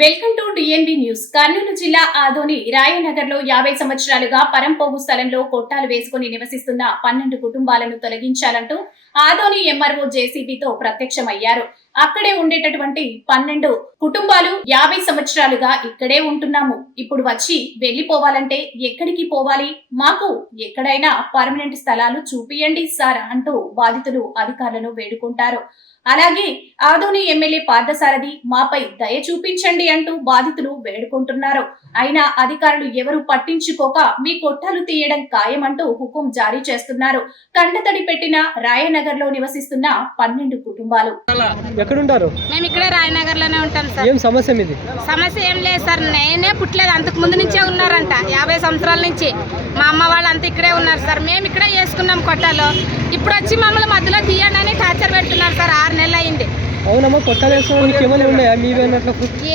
Welcome to DNB news. Kurnool జిల్లా ఆదోని రాయనగర్లో యాభై సంవత్సరాలుగా పరంపోగు స్థలంలో కొట్టాలు వేసుకుని నివసిస్తున్న పన్నెండు కుటుంబాలను తొలగించాలంటూ ఆదోని ఎంఆర్ఓ జేసీబీతో ప్రత్యక్షమయ్యారు. అక్కడే ఉండేటటువంటి పన్నెండు కుటుంబాలు యాభై సంవత్సరాలుగా ఇక్కడే ఉంటున్నాము. ఇప్పుడు వచ్చి వెళ్ళిపోవాలంటే ఎక్కడికి పోవాలి? మాకు ఎక్కడైనా పర్మనెంట్ స్థలాలు చూపియండి సార్ అంటూ బాధితులు అధికారులను వేడుకుంటారు. అలాగే ఆదోని ఎమ్మెల్యే పార్థసారథి మాపై దయ చూపించండి అంటూ బాధితులు వేడుకుంటున్నారు. అయినా అధికారులు ఎవరు పట్టించుకోక మీ కొట్టాలు తీయడం ఖాయమంటూ హుకుం జారీ చేస్తున్నారు. కండతడి పెట్టిన రాయనగర్లో నివసిస్తున్న పన్నెండు కుటుంబాలు. ఎక్కడుంటారు? మేము ఇక్కడే రాయనగర్లోనే ఉంటాం సార్. ఏం సమస్య మీది? సమస్య ఏం లేదు సార్ నేనే పుట్టలేదు. అంతకు ముందు నుంచే ఉన్నారంట యాభై సంవత్సరాల నుంచి. మా అమ్మ వాళ్ళు అంతా ఇక్కడే ఉన్నారు సార్. మేము ఇక్కడే చేసుకున్నాం కొట్టాలో. ఇప్పుడు వచ్చి మమ్మల్ని మధ్యలో తీయండి అని టార్చర్ పెడుతున్నారు సార్. ఆరు నెలలు అయింది. అవునమ్మా కొట్టాలు ఏమైనా ఉన్నాయా?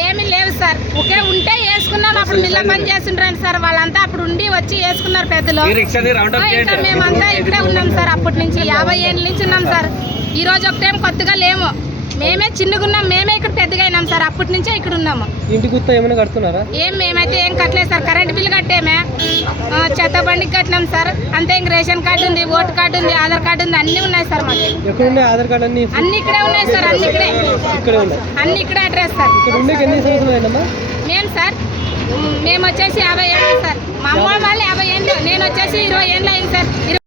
ఏమీ లేవు సార్. ఒకే ఉంటే వేసుకున్నాం. అప్పుడు మిల్ల పని చేస్తుంటారు సార్. వాళ్ళంతా అప్పుడు ఉండి వచ్చి వేసుకున్నారు పెద్దలు. ఇంకా మేమంతా ఇక్కడే ఉన్నాం సార్. అప్పటి నుంచి యాభై ఏళ్ళ నుంచి ఉన్నాం సార్. ఈ రోజు ఒకటేం కొత్తగా లేము. మేమే చిన్నగున్నాం మేమే ఇక్కడ పెద్దగా అయినాం సార్. అప్పటి నుంచే ఇక్కడ ఉన్నాము. ఇంటి గుత్త ఏమైనా కడుతున్నారా? ఏం మేమైతే ఏం కట్టలేదు సార్. Current bill కట్టేమే. చెత్త బండికి కట్టినాం సార్. అంతే ఇంక రేషన్ కార్డు ఉంది ఓటు కార్డు ఉంది ఆధార్ కార్డు ఉంది అన్నీ ఉన్నాయి సార్ మాకు. ఆధార్ కార్డు అన్ని? అన్ని ఇక్కడే ఉన్నాయి సార్ అన్ని ఇక్కడే. ఇక్కడే ఉన్నాయి. అన్ని ఇక్కడే అడ్రస్ సార్. ఇక్కడ ఉండేకి ఎన్ని సంవత్సరాలు అయిందమ్మా? మేము సార్ మేము వచ్చేసి యాభై ఏళ్ళు సార్. మా అమ్మ వాళ్ళు యాభై ఏళ్ళు. నేను వచ్చేసి ఇరవై ఏళ్ళు అయింది సార్.